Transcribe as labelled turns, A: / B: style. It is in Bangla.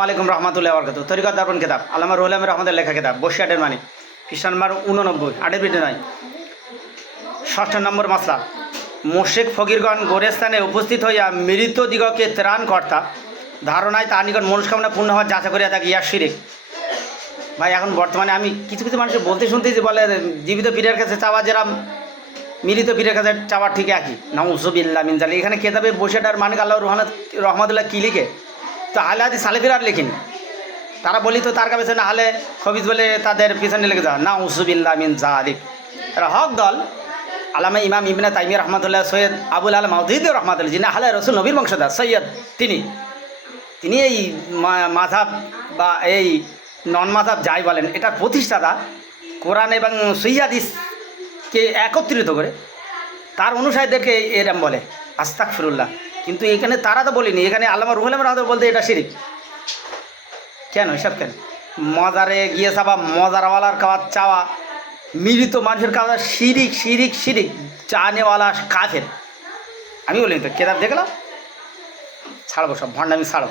A: আলাইকুম রহমতুল্লাহ বরকাত তরিকত দর্পণ কেতাব আলামা রুহুল আহমেদ রহমদের লেখা কেতাব বসি আটের মানে। খ্রিস্টান মার উননব্বই আটের পিঠে নয় ষষ্ঠ নম্বর মশলা মোশেক ফকিরগণ গোরেস্থানে উপস্থিত হইয়া মৃত দিগকে ত্রাণ কর্তা। ধারণায় তার নিকট মনস্কামনা পূর্ণ হওয়ার যাচা করিয়া থাকে, ইয়া শিরিক। ভাই, এখন বর্তমানে আমি কিছু কিছু মানুষের বলতে শুনতেছি, বলে জীবিত পীরের কাছে চাওয়া যেরাম মিলিত পীরের কাছে চাওয়া ঠিক একই। নাউজবিল্লা মিনজালি এখানে কেতাবে বসেটার মানিক আল্লাহ রহমান রহমতুল্লাহ কী লিখে? তো আহলে হাদিস সালেফির আর লিখিনি। তারা বলি তো তার কাছে না হলে খবিজ বলে তাদের পিছনে লেগে যাওয়া না উসুবিল্লা মিন জালিক তারা হক দল। আলামা ইমাম ইবনে তাইমিয়া রহমতুল্লাহ সৈয়দ আবুল আলম মাউদ্দিদ রহমতুল্লাহ, যিনি আহলে রসুল নবীর বংশধর, সৈয়দ তিনি। তিনি এই মা- মাঝাব বা এই নন মাধাব যাই বলেন এটার প্রতিষ্ঠাতা কোরআন এবং সৈয়াদিসকে একত্রিত করে, তার অনুসারীদেরকে এরম বলে আস্তাক ফিরুল্লাহ কিন্তু এখানে তারা তো বলিনি, এখানে আল্লামা রুহুল আহমদ বলতে এটা শিরিক। কেন এসব কেন? মজারে গিয়ে চাওয়া মজারওয়ালার খাওয়ার চাওয়া মিলিত মানুষের খাওয়া শিরিক শিরিক শিরিক চানেওয়ালা কাফের। আমি বলিনি তো, কেদার দেখলাম? ছাড়বো সব, ভণ্ডামি ছাড়ো।